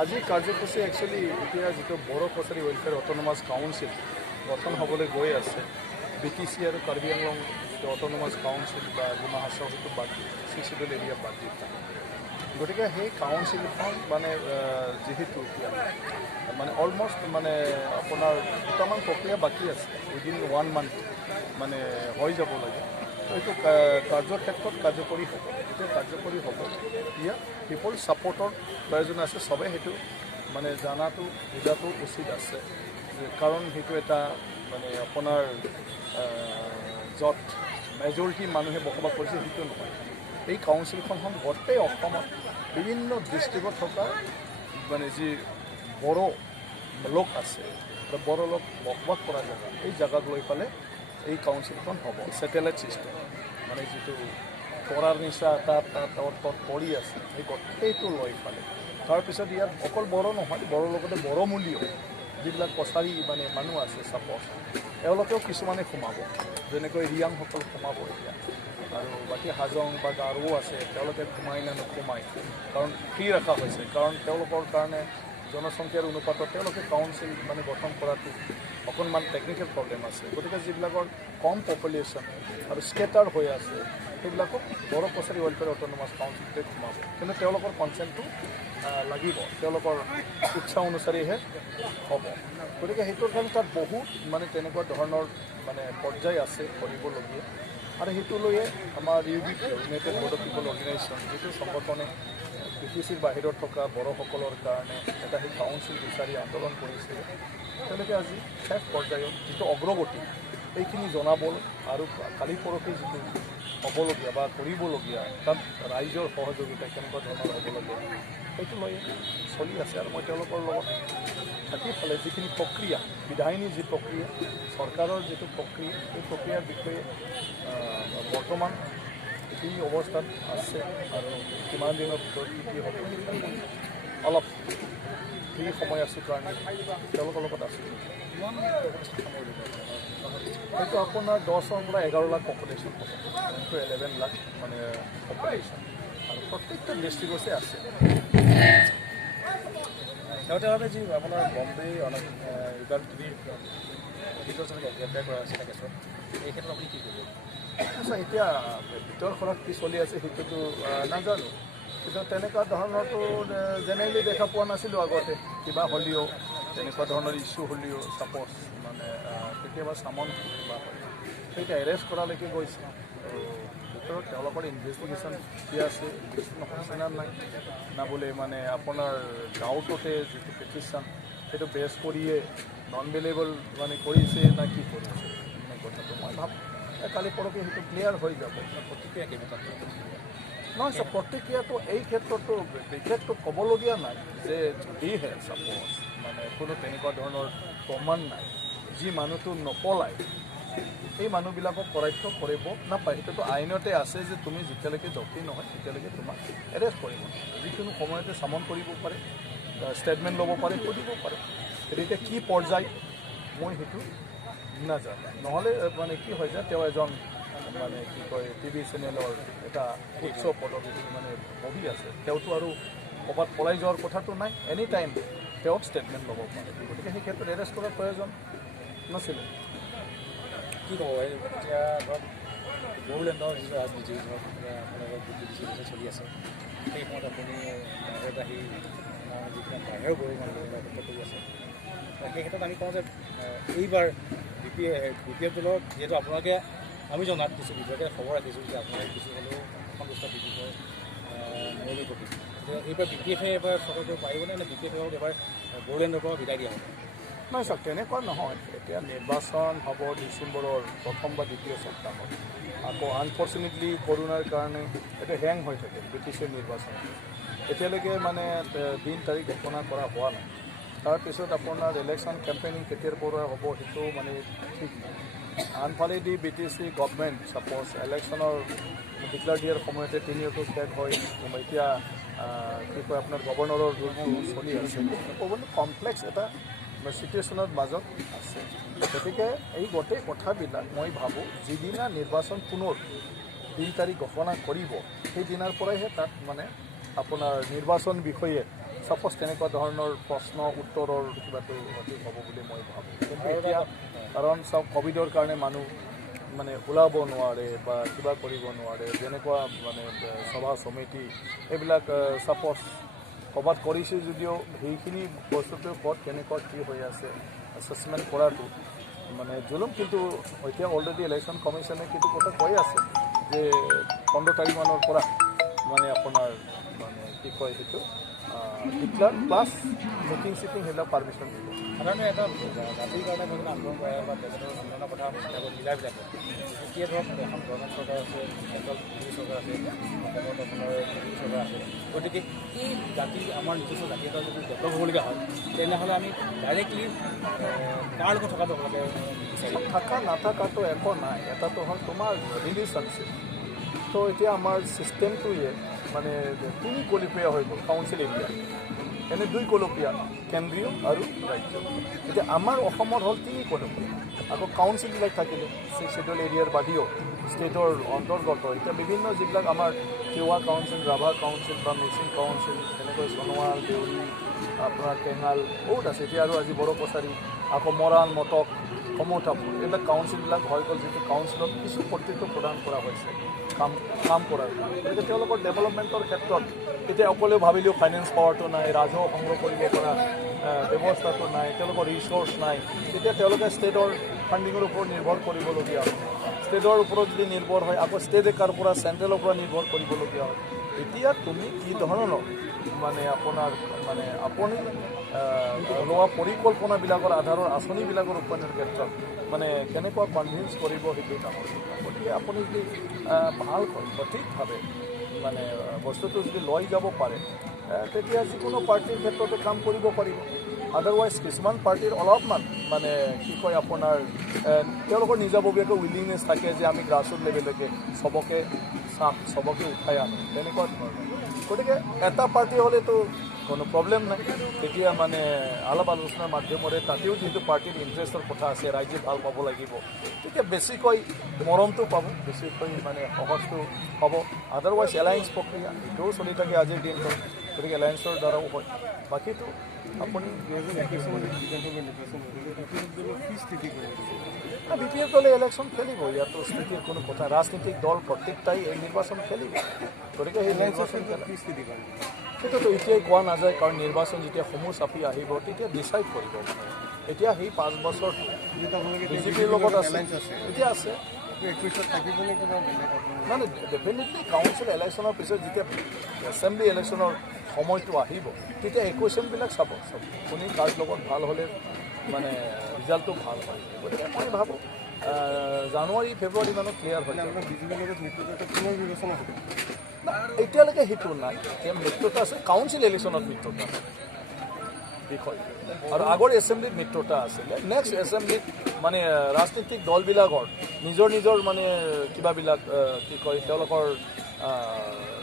আজি কাৰ্যসূচী একচুৱেলি এতিয়া যিটো Bodo Kachari welfare autonomous council গঠন হ'বলৈ গৈ আছে BTC আৰু কাৰ্বি আংলং যিটো অট'নমাছ কাউন্সিল বা ডিমা হাছাও সেইটো বাদ দিয়ে চিচিডেল এৰিয়া বাদ দিয়ে গতিকে সেই কাউন্সিলখন মানে যিহেতু এতিয়া মানে অলমষ্ট মানে আপোনাৰ দুটামান প্ৰক্ৰিয়া বাকী আছে উইদিন 1 মান্থ মানে হৈ যাব লাগে এইটো কাৰ্যৰ ক্ষেত্ৰত কাৰ্যকৰী হ'ব যেতিয়া কাৰ্যকৰী হ'ব এতিয়া পিপল ছাপৰ্টৰ প্ৰয়োজন আছে চবে সেইটো মানে জানাটো বুজাটো উচিত আছে কাৰণ সেইটো এটা মানে আপোনাৰ য'ত মেজৰিটি মানুহে বসবাস কৰিছে সেইটো নহয় এই কাউন্সিলখন গোটেই অসমত বিভিন্ন ডিষ্ট্ৰিক্টত থকা মানে যি বড়ো লোক আছে বড়ো লোক বসবাস কৰা জেগা এই জেগাক লৈ পেলাই এই কাউন্সিলখন হ'ব ছেটেলাইট ছিষ্টেম মানে যিটো কৰাৰ নিচা তাত পৰি আছে এই গোটেইটো লৈ পেলাই তাৰপিছত ইয়াত অকল বড়ো নহয় বড়োৰ লগতে বড়োমূলীয় যিবিলাক কছাৰী মানে মানুহ আছে ছাপ'জ এওঁলোকেও কিছুমানে সোমাব যেনেকৈ ৰিয়াংসকল সোমাব এতিয়া আৰু বাকী হাজং বা গাৰো আছে তেওঁলোকে সোমাই নে নোসোমায় কাৰণ ফ্ৰী ৰখা হৈছে কাৰণ তেওঁলোকৰ কাৰণে জনসংখ্যাৰ অনুপাতত তেওঁলোকে কাউন্সিল মানে গঠন কৰাটো অকণমান টেকনিকেল প্ৰব্লেম আছে গতিকে যিবিলাকৰ কম পপুলেশ্যন আৰু স্কেটাৰ হৈ আছে সেইবিলাকক বড়ো কছাৰী ৱেলফেয়াৰ অট'নমাছ কাউন্সিলতে সোমাব কিন্তু তেওঁলোকৰ কনচেণ্টটো লাগিব তেওঁলোকৰ ইচ্ছা অনুসৰিহে হ'ব গতিকে সেইটোৰ কাৰণে তাত বহুত মানে তেনেকুৱা ধৰণৰ মানে পৰ্যায় আছে কৰিবলগীয়া আৰু সেইটো লৈয়ে আমাৰ UBP ইউনাইটেড বড়ো পিপল অৰ্গেনাইজেশ্যন যিটো সংগঠনে BTCৰ বাহিৰত থকা বড়োসকলৰ কাৰণে এটা সেই কাউন্সিল বিচাৰি আন্দোলন কৰিছিলে তেওঁলোকে আজি শেষ পৰ্যায়ত যিটো অগ্ৰগতি এইখিনি জনাব আৰু কালি পৰহি যিটো হ'বলগীয়া বা কৰিবলগীয়া তাত ৰাইজৰ সহযোগিতা কেনেকুৱা ধৰণৰ হ'বলগীয়া সেইটো লৈ চলি আছে আৰু মই তেওঁলোকৰ লগত থাকি পেলাই যিখিনি প্ৰক্ৰিয়া বিধায়িনী যি প্ৰক্ৰিয়া চৰকাৰৰ যিটো প্ৰক্ৰিয়া সেই প্ৰক্ৰিয়াৰ বিষয়ে বৰ্তমান কি অৱস্থাত আছে আৰু কিমান দিনৰ ভিতৰত কি হ'ব অলপ ফ্ৰী সময় আছোঁ কাৰণে তেওঁলোকৰ লগত আছোঁ সেইটো আপোনাৰ 10ৰ পৰা 11 লাখ পপুলেশ্যন হ'ব 11 লাখ মানে পপুলেশ্যন আৰু প্ৰত্যেকটা ডিষ্ট্ৰিক্টতে আছে লগতে যি আপোনাৰ বম্বে এইবাৰ ভিতৰত গ্ৰেপ্তাৰ কৰা হৈছে কেছত এই ক্ষেত্ৰত আপুনি কি কৰিব এতিয়া ভিতৰখনত কি চলি আছে সেইটোতো নাজানো কিন্তু তেনেকুৱা ধৰণৰতো জেনেৰেলি দেখা পোৱা নাছিলোঁ আগতে কিবা হ'লেও তেনেকুৱা ধৰণৰ ইছ্যু হ'লেও ছাপ'জ মানে কেতিয়াবা চামন কিবা হয় সেইটো এৰেষ্ট কৰালৈকে গৈছে আৰু ভিতৰত তেওঁলোকৰ ইনভেষ্টিগেশ্যন কি আছে ইনভেষ্টিগেশ্যন হৈছে না নাই না বোলে মানে আপোনাৰ গাঁৱটোতে যিটো পেটিশ্যন সেইটো বেছ কৰিয়ে নন এভেইলেবল মানে কৰিছে না কি কৰিছে মানে কথাটো মই ভাবোঁ কালি পৰহি সেইটো ক্লিয়াৰ হৈ যাব প্ৰতিক্ৰিয়া কেনেকুৱা নহয় ছাৰ প্ৰতিক্ৰিয়াটো এই ক্ষেত্ৰতো বিশেষটো ক'বলগীয়া নাই যে যদিহে ছাপ'জ মানে কোনো তেনেকুৱা ধৰণৰ প্ৰমাণ নাই যি মানুহটো নপলায় এই মানুহবিলাকক কৰায়ত্ব কৰিব নাপায় সেইটোতো আইনতে আছে যে তুমি যেতিয়ালৈকে দোষী নহয় তেতিয়ালৈকে তোমাক এৰেষ্ট কৰিব যিকোনো সময়তে চামন কৰিব পাৰে ষ্টেটমেণ্ট ল'ব পাৰে সুধিব পাৰে গতিকে কি পৰ্যায় মই সেইটো নাজানো নহ'লে মানে কি হয় যে তেওঁ এজন মানে কি কয় TV চেনেলৰ এটা উচ্চ পদবী মানে বহি আছে তেওঁতো আৰু ক'ৰবাত পলাই যোৱাৰ কথাটো নাই এনি টাইম তেওঁ ষ্টেটমেণ্ট ল'ব পাৰে গতিকে সেই ক্ষেত্ৰত এৰেষ্ট কৰাৰ প্ৰয়োজন নাছিলে কি ক'ব এতিয়া ধৰক বড়োলেণ্ডৰ যিটো ৰাজনীতি ধৰক আপোনালোকৰ BTC চলি আছে সেই সময়ত আপুনি বাহিৰত আহি যিবিলাক বাহিৰৰ বড়ো মানুহবিলাক ক্ষেত্ৰত কৰি আছে সেই ক্ষেত্ৰত আমি কওঁ যে এইবাৰ BPF দলৰ যিহেতু আপোনালোকে আমি জনাত কিছু বিভাগে খবৰ ৰাখিছোঁ যে আপোনালোকে কিছু হ'লেও সন্তুষ্ট BPFৰ মৌলিক প্ৰতি এইবাৰ BPFে এবাৰ চৰকাৰ কৰিব পাৰিবনে নে BPFক এবাৰ বড়োলেণ্ডৰ পৰা বিদায় দিয়া হ'ব নহয় ছাৰ তেনেকুৱা নহয় এতিয়া নিৰ্বাচন হ'ব ডিচেম্বৰৰ প্ৰথম বা দ্বিতীয় সপ্তাহত আকৌ আনফৰ্চুনেটলি কৰোণাৰ কাৰণে এইটো হেং হৈ থাকে BTCৰ নিৰ্বাচন এতিয়ালৈকে মানে দিন তাৰিখ ঘোষণা কৰা হোৱা নাই তাৰপিছত আপোনাৰ ইলেকশ্যন কেম্পেইনিং কেতিয়াৰ পৰা হ'ব সেইটো মানে ঠিক নাই আনফালেদি BTC গভৰ্ণমেণ্ট ছাপ'জ ইলেকশ্যনৰ ডিক্লেয়াৰ দিয়াৰ সময়তে তিনিওটো শেষ হয় এতিয়া কি কয় আপোনাৰ গভৰ্ণৰৰ যোনটো চলি আছে ক'বলৈ কমপ্লেক্স এটা চিটুৱেশ্যনৰ মাজত আছে গতিকে এই গোটেই কথাবিলাক মই ভাবোঁ যিদিনা নিৰ্বাচন পুনৰ দিন তাৰিখ ঘোষণা কৰিব সেই দিনাৰ পৰাইহে তাত মানে আপোনাৰ নিৰ্বাচন বিষয়ে ছাপ'জ তেনেকুৱা ধৰণৰ প্ৰশ্ন উত্তৰৰ কিবাটো সঠিক হ'ব বুলি মই ভাবোঁ। কিন্তু এতিয়া কাৰণ চাওক ক'ভিডৰ কাৰণে মানুহ মানে ওলাব নোৱাৰে বা কিবা কৰিব নোৱাৰে, যেনেকুৱা মানে সভা সমিতি এইবিলাক ছাপ'জ ক'ৰবাত কৰিছোঁ যদিও সেইখিনি বস্তুটোৰ ওপৰত কেনেকুৱা কি হৈ আছে এছেছমেণ্ট কৰাটো মানে জুলুম। কিন্তু এতিয়া অলৰেডি ইলেকশ্যন কমিশ্যনে কিন্তু কথা কৈ আছে যে 15 তাৰিখমানৰ পৰা মানে আপোনাৰ মানে কি কয় সেইটো ডিক্লাৰ প্লাছ মিটিং চিটিং সেইবিলাক পাৰ্মিশ্যন দিব। সাধাৰণতে এটা জাতিৰ কাৰণে বিভিন্ন আন্দোলন কৰে বা তেখেতৰ আন্দোলনৰ কথা মিলাবিলাকে এতিয়া ধৰক এখন গভৰ্ণমেণ্ট চৰকাৰ আছে, চেণ্ট্ৰেল বিজেপি চৰকাৰ আছে, অসমত আপোনাৰ বিজেপি চৰকাৰ আছে। গতিকে এই জাতি আমাৰ নিজস্ব জাতি এটা যদি ডেভেলপ হ'বলগীয়া হয় তেনেহ'লে আমি ডাইৰেক্টলি কাৰ লগত থকাটো আপোনালোকে বিচাৰিম? থকা নাথাকাটো একো নাই, এটাতো হ'ল তোমাৰ ৰিলেশ্যনশ্বিপ। তো এতিয়া আমাৰ ছিষ্টেমটোৱে মানে 3 কলপীয়া হৈ গ'ল কাউন্সিল এৰিয়া, এনে 2 কলপীয়া কেন্দ্ৰীয় আৰু ৰাজ্য। এতিয়া আমাৰ অসমত হ'ল 3 কলপীয়া, আকৌ কাউন্সিলবিলাক থাকিলে 6 শ্বেডিউল এৰিয়াৰ বাহিৰেও ষ্টেটৰ অন্তৰ্গত এতিয়া বিভিন্ন যিবিলাক আমাৰ তিৱা কাউন্সিল, ৰাভা কাউন্সিল বা মিচিং কাউন্সিল, তেনেকৈ সোণোৱাল, দেউৰী, আপোনাৰ টেঙাল বহুত আছে। এতিয়া আৰু আজি বড়ো কছাৰী, আকৌ মৰাণ, মটক, সমতাপুৰ এইবিলাক কাউন্সিলবিলাক হৈ গ'ল, যিটো কাউন্সিলত কিছু কৰ্তৃত্ব প্ৰদান কৰা হৈছে কাম কৰাৰ। গতিকে তেওঁলোকৰ ডেভেলপমেণ্টৰ ক্ষেত্ৰত এতিয়া অকলেও ভাবিলেও ফাইনেন্স পাৱাৰটো নাই, ৰাজহ সংগ্ৰহ কৰিব পৰা ব্যৱস্থাটো নাই, তেওঁলোকৰ ৰিচোৰ্চ নাই। তেতিয়া তেওঁলোকে ষ্টেটৰ ফাণ্ডিঙৰ ওপৰত নিৰ্ভৰ কৰিবলগীয়া হয়। ষ্টেটৰ ওপৰত যদি নিৰ্ভৰ হয় আকৌ ষ্টেটে কাৰ পৰা চেণ্ট্ৰেলৰ পৰা নিৰ্ভৰ কৰিবলগীয়া হয়। এতিয়া তুমি কি ধৰণৰ মানে আপোনাৰ মানে আপুনি লোৱা পৰিকল্পনাবিলাকৰ আধাৰৰ আঁচনিবিলাকৰ ৰূপায়ণৰ ক্ষেত্ৰত মানে কেনেকুৱা কনভিন্স কৰিব সেইটো ডাঙৰ কথা। গতিকে আপুনি যদি ভালকৈ সঠিকভাৱে মানে বস্তুটো যদি লৈ যাব পাৰে তেতিয়া যিকোনো পাৰ্টিৰ ক্ষেত্ৰতে কাম কৰিব পাৰিব। আদাৰৱাইজ কিছুমান পাৰ্টিৰ অলপমান মানে কি কয় আপোনাৰ তেওঁলোকৰ নিজাববীয়াকৈ উইলিংনেছ থাকে যে আমি গ্ৰাছৰুট লেভেললৈকে চবকে চাম, চবকে উঠাই আনো, তেনেকুৱা ধৰণৰ। গতিকে এটা পাৰ্টি হ'লেতো কোনো প্ৰব্লেম নাই, তেতিয়া মানে আলাপ আলোচনাৰ মাধ্যমেৰে তাতেও যিহেতু পাৰ্টিৰ ইণ্টাৰেষ্টৰ কথা আছে, ৰাইজে ভাল পাব লাগিব, তেতিয়া বেছিকৈ মৰমটো পাব, বেছিকৈ মানে সহজটো হ'ব। আদাৰৱাইজ এলায়েন্স প্ৰক্ৰিয়া এইটোও চলি থাকে আজিৰ দিনটো, গতিকে এলায়েন্সৰ দ্বাৰাও হয়। বাকীটো আপুনি বি পি এফ দলে ইলেকশ্যন খেলিব, ইয়াতো স্থিতিৰ কোনো কথা, ৰাজনীতিক দল প্ৰত্যেকটাই এই নিৰ্বাচন খেলিব। গতিকে সেই নিৰ্বাচন সেইটোতো এতিয়াই কোৱা নাযায়, কাৰণ নিৰ্বাচন যেতিয়া সমূহ চাপি আহিব তেতিয়া ডিচাইড কৰিব। মানে এতিয়া সেই 5 বছৰ বিজেপিৰ লগত আছে, এতিয়া আছে মানে ডেফিনেটলি কাউন্সিল ইলেকশ্যনৰ পিছত যেতিয়া এছেম্বলি ইলেকশ্যনৰ সময়টো আহিব তেতিয়া ইকুৱেশ্যনবিলাক চাব কোনে কাৰ লগত ভাল হ'লে মানে ৰিজাল্টটো ভাল হয়। গতিকে মই ভাবোঁ জানুৱাৰী ফেব্ৰুৱাৰী মানত ক্লিয়াৰ হৈ যাব। এতিয়ালৈকে সেইটো নাই, এতিয়া মৃত্যুতা আছে কাউন্সিল ইলেকশ্যনত মৃত্যুতা বিষয়, আৰু আগৰ এছেম্বলিত মৃত্যুতা আছিলে। নেক্সট এছেম্বলিত মানে ৰাজনৈতিক দলবিলাকৰ নিজৰ মানে কিবাবিলাক কি কয় তেওঁলোকৰ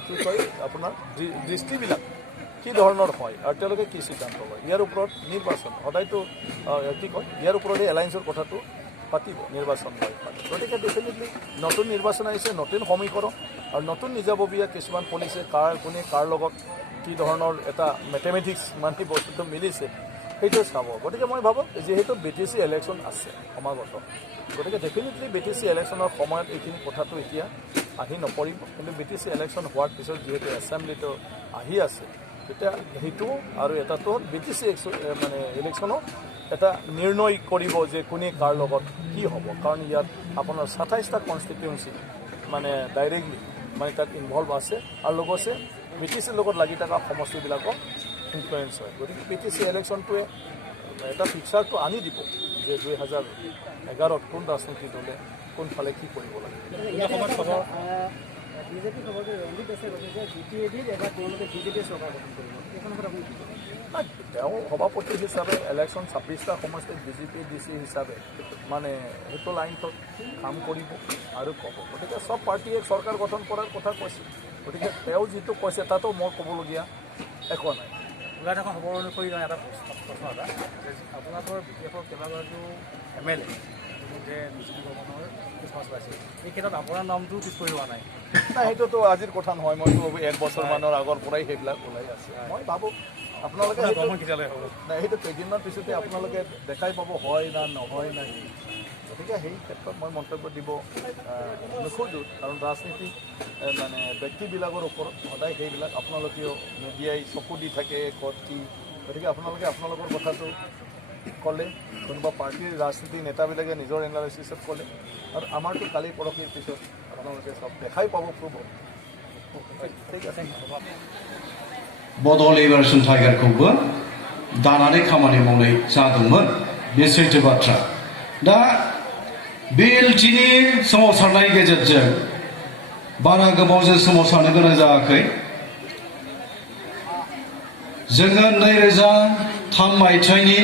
কি কয় আপোনাৰ দৃষ্টিবিলাক কি ধৰণৰ হয় আৰু তেওঁলোকে কি সিদ্ধান্ত লয়, ইয়াৰ ওপৰত নিৰ্বাচন সদায়তো কি কয় ইয়াৰ ওপৰতে এলায়েন্সৰ কথাটো পাতিব নিৰ্বাচন লৈ। গতিকে ডেফিনেটলি নতুন নিৰ্বাচন আহিছে, নতুন সমীকৰণ আৰু নতুন নিজাববীয়া কিছুমান পলিচি কোনে কাৰ লগত কি ধৰণৰ এটা মেথমেটিক্স মানে বস্তুটো মিলিছে সেইটো চাব। গতিকে মই ভাবোঁ যিহেতু BTC ইলেকশ্যন আছে সমাগত, গতিকে ডেফিনেটলি BTC ইলেকশ্যনৰ সময়ত এইখিনি কথাটো এতিয়া আহি নপৰিব। কিন্তু BTC ইলেকশ্যন হোৱাৰ পিছত যিহেতু এছেম্বলিটো আহি আছে তেতিয়া সেইটো আৰু এটাতো BTC মানে ইলেকশ্যনো এটা নিৰ্ণয় কৰিব যে কোনে কাৰ লগত কি হ'ব, কাৰণ ইয়াত আপোনাৰ 27টা কনষ্টিটুৱেঞ্চি মানে ডাইৰেক্টলি মানে তাত ইনভলভ আছে আৰু লগতে BTCৰ লগত লাগি থকা সমষ্টিবিলাকক ইনফ্লুৱেঞ্চ হয়। গতিকে BTC ইলেকশ্যনটোৱে এটা পিকচাৰটো আনি দিব যে 2011ত কোন ৰাজনীতি দলে কোনফালে কি কৰিব লাগে। বিজেপি খবৰটো ৰঞ্জিত দাসে কৈছে যে BTADৰ এবাৰ তেওঁলোকে বিজেপিয়ে চৰকাৰ গঠন কৰিব, এইখন কথা আপুনি কি ক'ব? তেওঁ সভাপতি হিচাপে ইলেকশ্যন 26টা সমষ্টিত BJP DC হিচাপে মানে সেইটো লাইনটোত কাম কৰিব আৰু ক'ব। গতিকে চব পাৰ্টীয়ে চৰকাৰ গঠন কৰাৰ কথা কৈছে, গতিকে তেওঁ যিটো কৈছে তাতো মোৰ ক'বলগীয়া একো নাই। ওলাই থকা খবৰ অনুসৰি এটা প্ৰশ্ন এটা যে আপোনালোকৰ BPFৰ কেইবাগৰাকীও MLA যে বিজেপি ভ্ৰমণৰ খ্ৰীষ্টমাছ পাইছে, এই ক্ষেত্ৰত আপোনাৰ নামটো পিছ পৰি হোৱা নাই? নাই, সেইটোতো আজিৰ কথা নহয়, মইতো 1 বছৰমানৰ আগৰ পৰাই সেইবিলাক ওলাই আছে। মই ভাবোঁ আপোনালোকে আপোনাৰ ভ্ৰমণ কেতিয়ালৈ হ'ব? নাই সেইটো কেইদিনমান পিছতে আপোনালোকে দেখাই পাব হয় না নহয় নাই। গতিকে সেই ক্ষেত্ৰত মই মন্তব্য দিব নোখোজোঁ, কাৰণ ৰাজনীতি মানে ব্যক্তিবিলাকৰ ওপৰত সদায় সেইবিলাক আপোনালোকেও মিডিয়াই চকু দি থাকে ক'ত কি। গতিকে আপোনালোকে আপোনালোকৰ কথাটো ক'লে, কোনোবা পাৰ্টীৰ ৰাজনীতিৰ নেতাবিলাকে নিজৰ এনালাইচিছত ক'লে, আৰু আমাৰতো কালি পৰহিৰ পিছত আপোনালোকে চব দেখাই পাব প্ৰুভ হ'ব। ঠিক আছে। बड'लेण्ड लिबारेसन टाइगारखौबो दानानै खामानि मावनाय जादोंमोन, बे सैथो बाथ्रा। दा BLTनि सोमावसारनायनि गेजेरजों बारा गोबावजों सोमावसारनो गोनां जायाखै। जोङो 2003 मायथाइनि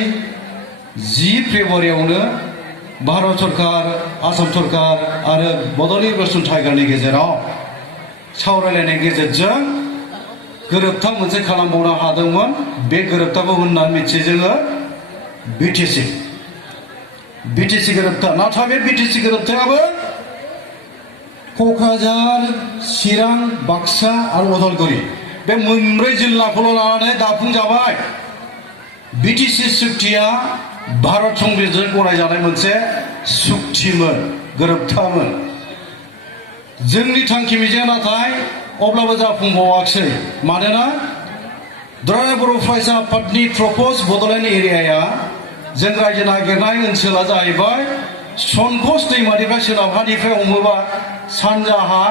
10 फेब्रुवारियावनो भारत सरकार, आसाम सरकार आरो बड'लेण्ड लिबारेसन टाइगारनि गेजेराव सावरायलायनायनि गेजेरजों गोरोबथा मोनसे खालामबावनो हादोंमोन। बे गोरोबथाखौ होननानै मिथियो जोङो BTC गोरोबथा। नाथाय बे BTC गोरोबथायाबो क'क्राझार, चिरां, बाक्सा आरो उदालगुरि बे मोनब्रै जिल्लाखौल' लानानै दाफुंजाबाय। BTC सुक्तिया भारत संबिधानजों गनायजानाय मोनसे सुक्तिमोन, गोरोबथामोन। जोंनि थांखि मिजिंआ नाथाय अब्लाबो जाफुंबावाखै। मानोना दुलाराय बर' फरायसा आफादनि प्रप'ज बड'लेण्ड एरियाया जों रायजो नागिरनाय ओनसोला जाहैबाय सनकस दैमानिफ्राय सोनाबहानिफ्राय हमोबा सानजाहा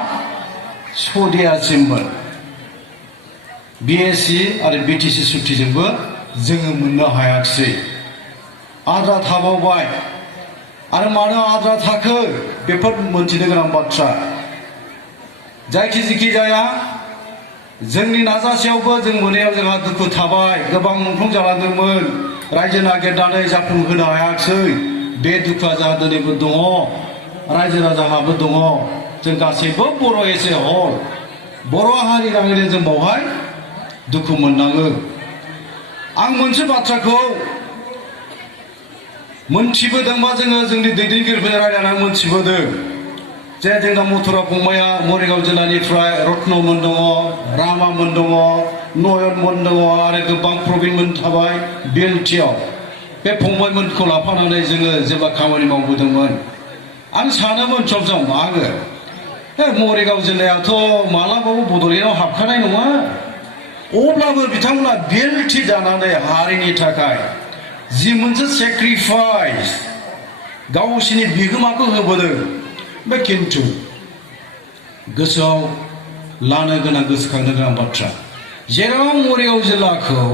सदियासिममोन। BSC आरो BTC सुक्तिजोंबो जोङो मोननो हायाखिसै, आद्रा थाबावबाय। आरो मानो आद्रा थाखो बेफोर मोनथिनो गोनां बाथ्रा। जायखि जाया जोंनि नाजासेयावबो जों मोननायाव जोंहा दुखु थाबाय, गोबां मुंख्लं जालांदोंमोन, रायजो नागिरनानै जाफुंहोनो हायाखिसै। बे दुखुआ जोंहा दिनैबो दङ, रायजो राजाहाबो दङ। जों गासैबो बर' एसे हल बर' हारि नाङैनो जों बावहाय दुखु मोननाङो। आं मोनसे बाथ्राखौ मोनथिबोदोंबा जोङो जोंनि दैदेनगिरिफोरजों रायज्लायनानै मोनथिबोदों जे जोंना मथुरा फंबाया मरिगाव जिल्लानिफ्राय रत्नमोन दङ, रामामोन दङ, नयनमोन दङ आरो गोबां प्रबिनमोन थाबाय BLTआव। बे फंबायमोनखौ लाफानानै जोङो जेब्ला खामानि मावबोदोंमोन, आं सानोमोन सम सम आङो मरिगाव जिल्लायाथ' मालाबाबो बड'लेण्डआव हाबखानाय नङा। अब्लाबो बिथांमोना BLT जानानै हारिनि थाखाय जि मोनसे सेक्रिफाइस गावसिनि बिहोमाखौ होबोदों, बे खिन्थु गोसोआव लानो गोनां, गोसोखांनो गोनां बाथ्रा। जेराव मरिगाव जिल्लाखौ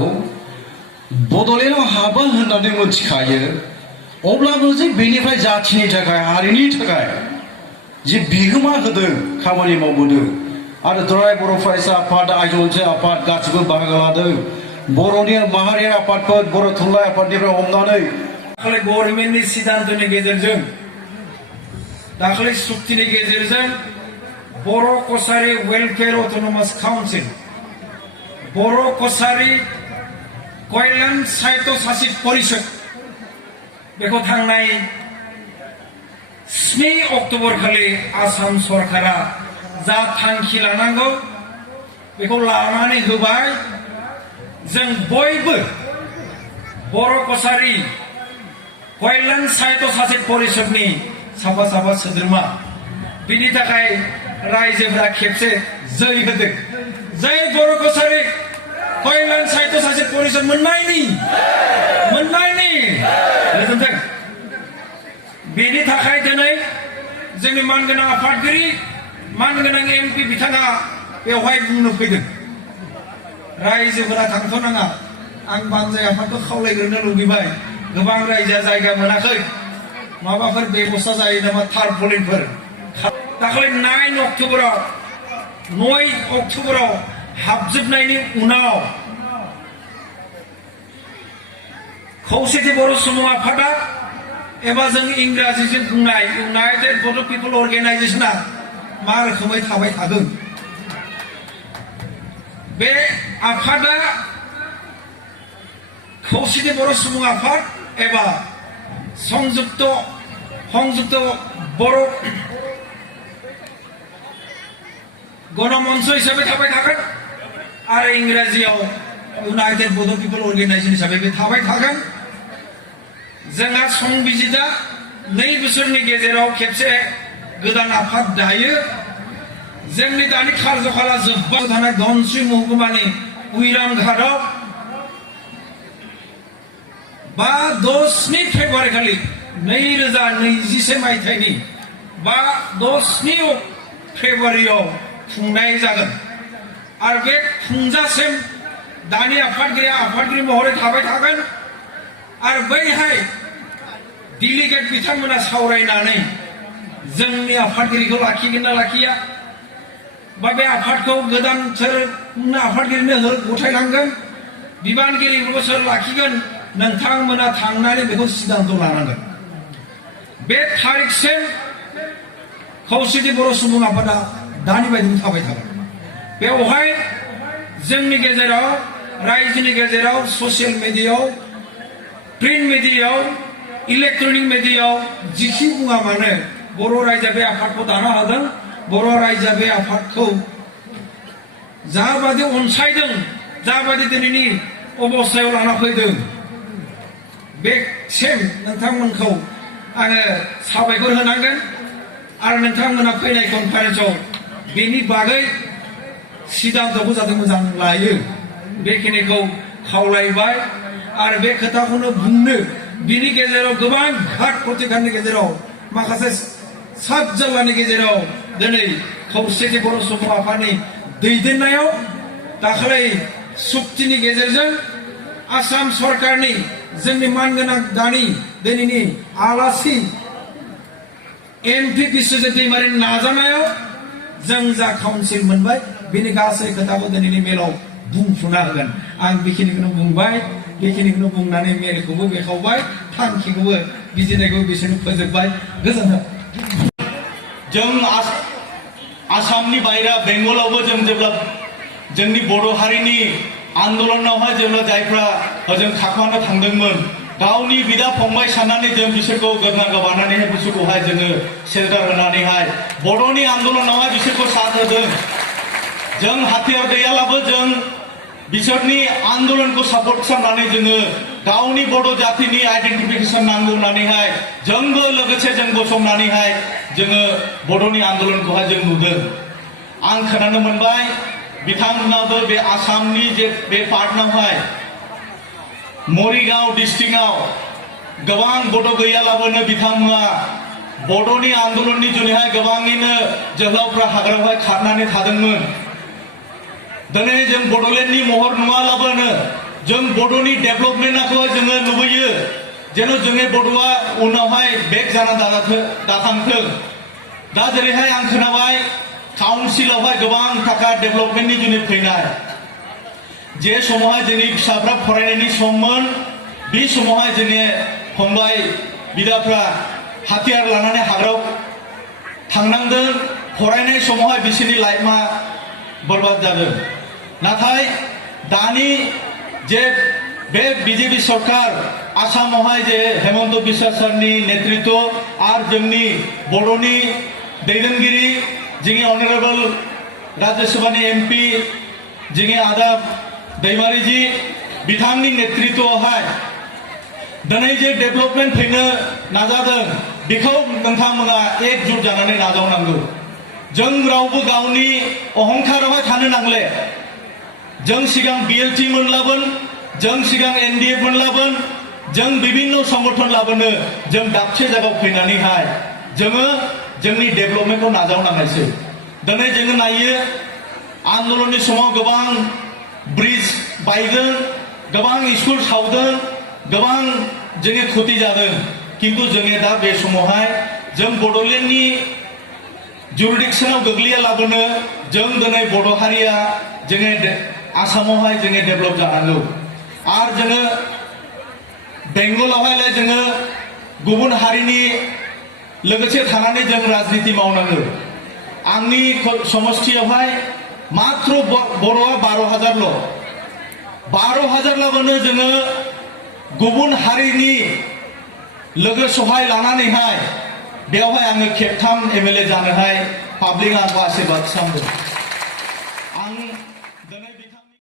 बड'लेण्डआव हाबा होननानै मिथिखायो, अब्लाबो जे बेनिफ्राय जाथिनि थाखाय, हारिनि थाखाय जि बिहोमा होदों, खामानि मावबोदों, आरो दुलाराय बर' फरायसा आफाद, आइजो अनसाय आफाद गासिबो बाहागो लादों। बर'नि माहारियारि आफादफोर, बर' थुनलाइ आफादनिफ्राय हमनानै दाखालि गभर्नमेन्टनि सिद्धान्तनि गेजेरजों, दाखालि सुक्तिनि गेजेरजों बर' कसारि वेलफेयार अट'नमास काउन्सिल, बर' कसारि कल्याण साहित्य सासित परिषद, बेखौ थांनाय 7 अक्ट'बर खालि आसाम सरकारा जा थांखि लानांगौ बेखौ लानानै होबाय। जों बयबो बर' कसारि कल्याण साहित्य सासित परिषदनि साफा साफा सोद्रोमा, बिनि थाखाय रायजोफोरा खेबसे जै होदों। जै बर' कसारि कल्याण साहित्य सासित परिषद मोननायनि गोजोनथों। बेनि थाखाय दिनै जोंनि मानगोनां आफादगिरि, मानगोनां MP बिथाङा बेवहाय बुंनो फैदों। रायजोफोरा थांथ'नाङा, आं बानजाय आफादखौ खावलायग्रोनो लुबैबाय। गोबां रायजोआ जायगा मोनाखै, माबाफोर बेबस्था जायो नामा टारपलिनफोर। दाखालि 9 अक्ट'बराव हाबजोबनायनि उनाव खौसेथि बर' सुबुं आफादा एबा जों इंराजिजों बुंनाय इउनाइटेड बर' पिपल अर्गेनाइजेसना मा रोखोमै थाबाय थागोन। बे आफादा खौसेथि बर' सुबुं आफाद एबा संयुक्त बर' गणमन्च हिसाबै थाबाय थागोन, आरो इंराजियाव इउनाइटेड बड' पिपल अर्गेनाइजेशन हिसाबै बे थाबाय थागोन जोंहा संबिजिदा 2 बोसोरनि गेजेराव खेबसे गोदान आफाद दायो जोंनि दानि खारजखाला जोब्बाय थानाय धनस्री महकुमानि उइराम घाटआव 5-6 फेब्रुवारि खालि 2021 मायथाइनि 5-6 फेब्रुवारियाव खुंनाय जागोन आरो बे खुंजासिम दानि आफादगिरि महरै थाबाय थागोन आरो बैहाय डेलिगेट बिथांमोना सावरायनानै जोंनि आफादगिरिखौ लाखिगोन ना लाखिया बा बे आफादखौ गोदान सोर आफादगिरिनो गथायनांगोन बिबानगिरिफोरखौ सोर लाखिगोन नोंथांमोना थांनानै बेखौ सिद्धांत लानांगोन बे थारिखसिम खौसेथि बर' सुबुं आफादा दानि बायदिनो थाबाय थागोन बेवहाय जोंनि गेजेराव रायजोनि गेजेराव ससियेल मिडियायाव प्रिन्ट मिडियायाव इलेक्ट्रनिक मिडियायाव जिखि बुङा मानो बर' रायजोआ बे आफादखौ दानो हादों बर' रायजोआ बे आफादखौ जाबादि अनसायदों जाबादि दिनैनि अबस्थायाव लाना फैदों बे सेम नोंथांमोनखौ आङो साबायखर होनांगोन आरो नोंथांमोना फैनाय कनफारेन्सआव बेनि बागै सिद्धांतखौ जाहाथे मोजां लायो बेखिनिखौ खावलायबाय आरो बे खोथाखौनो बुंनो बिनि गेजेराव गोबां घाट प्रतिघातनि गेजेराव माखासे साब जिल्लानि गेजेराव दिनै खौसेथि बर' सुबुं आफादनि दैदेननायाव दाखालै सुक्तिनि गेजेरजों आसाम सरकारनि जोंनि मानगोनां दानि दिनैनि आलासि MP बिश्वजित दैमारिनि नाजानायाव जों जा काउन्सिल मोनबाय बेनि गासै खोथाखौ दिनैनि मेलाव बुंफुना होगोन आं बेखिनिखौनो बुंबाय बेखिनिखौनो बुंनानै मेलखौबो बेखावबाय थांखिखौबो बिजिरनायखौ बिसोरनो फोजोबबाय गोजोन्थों जों आसामनि बायरा बेंगलावबो जों जेब्ला जोंनि बर' हारिनि आन्दलनावहाय जेब्ला जायफ्रा ओजों थाखुमानो थांदोंमोन गावनि बिदा फंबाय साननानै जों बिसोरखौ गोदना गोबानानैहाय बिसोरखौहाय जोङो सेल्टार होनानैहाय बर'नि आन्दलनावहाय बिसोरखौ साथ होदों जों हाथियार गैयालाबो जों बिसोरनि आन्दलनखौ सापर्ट खालामनानै जोङो गावनि बर' जातिनि आइडेन्टिफिकेसन नांगौ होननानैहाय जोंबो लोगोसे जों गसंनानैहाय जोङो बर'नि आन्दलनखौहाय जों नुदों आं खोनानो मोनबाय बिथांमोनाबो बे आसामनि जे बे पार्टनावहाय मरिगांव डिस्ट्रिक्टआव गोबां बड' गैयालाबानो बिथांमोना बड'नि आन्दलननि जुनैहाय गोबाङैनो जोहोलावफ्रा हाग्रायावहाय खारनानै थादोंमोन दिनै जों बड'लेण्डनि महर नुवालाबानो जों बड'नि डेभेलपमेन्टखौ जोङो लुबैयो जेन' जोंनि बड'आ उनावहाय बेक जाना दाथांथों दा जेरैहाय आं खोनाबाय काउन्सिलावहाय गोबां थाखा डेभेलपमेन्टनि जुनै फैनाय जे समावहाय जोंनि फिसाफ्रा फरायनायनि सममोन बे समावहाय जोंनि फंबाय बिदाफ्रा हाथियार लानानै हाग्रायाव थांनांदों फरायनाय समावहाय बिसोरनि लाइफआ बरबाद जादों नाथाय दानि जे बे बिजेपि सरकार आसामावहाय जे हेमन्त बिश्व सरनि नेतृत्व आरो जोंनि बर'नि दैदेनगिरि जोंनि अनारेबल राज्यसभानि MP जोंनि आदा दैमारिजी बिथांनि नेतृत्वआवहाय दिनै जे डेभेलपमेन्ट फैनो नाजादों बेखौ नोंथांमोना एकजुट जानानै नाजावनांगौ जों रावबो गावनि अहंकारावहाय थानो नांले जों सिगां BLT मोनलाबोन जों सिगां NDF मोनलाबोन जों बिभिन्न संगठन लाबोनो जों दाबसे जायगायाव फैनानैहाय जोङो जोंनि डेभेलपमेन्टखौ नाजावनांगोनसै दिनै जोङो नायो आन्दलननि समाव गोबां ब्रिज बायदों गोबां स्कुल सावदों गोबां जोंनि क्षति जादों किन्तु जोङो दा बे समावहाय जों बड'लेण्डनि जुरिडिक्सनाव गोग्लैयालाबानो जों दिनै बर' हारिया जोङो आसामावहाय जोङो डेभेलप जानांगौ आरो जोङो बेंगलावहायलाय जोङो गुबुन हारिनि लोगोसे थानानै जों राजनिति मावनांगौ आंनि समष्टियावहाय मात्र बर'आ 12,000ल' 12,000 लाबानो जोङो गुबुन हारिनि लोगो सहाय लानानैहाय बेवहाय आङो खेबथाम MLA जानोहाय पाब्लिकआ आंखौ आशीर्बाद खालामदों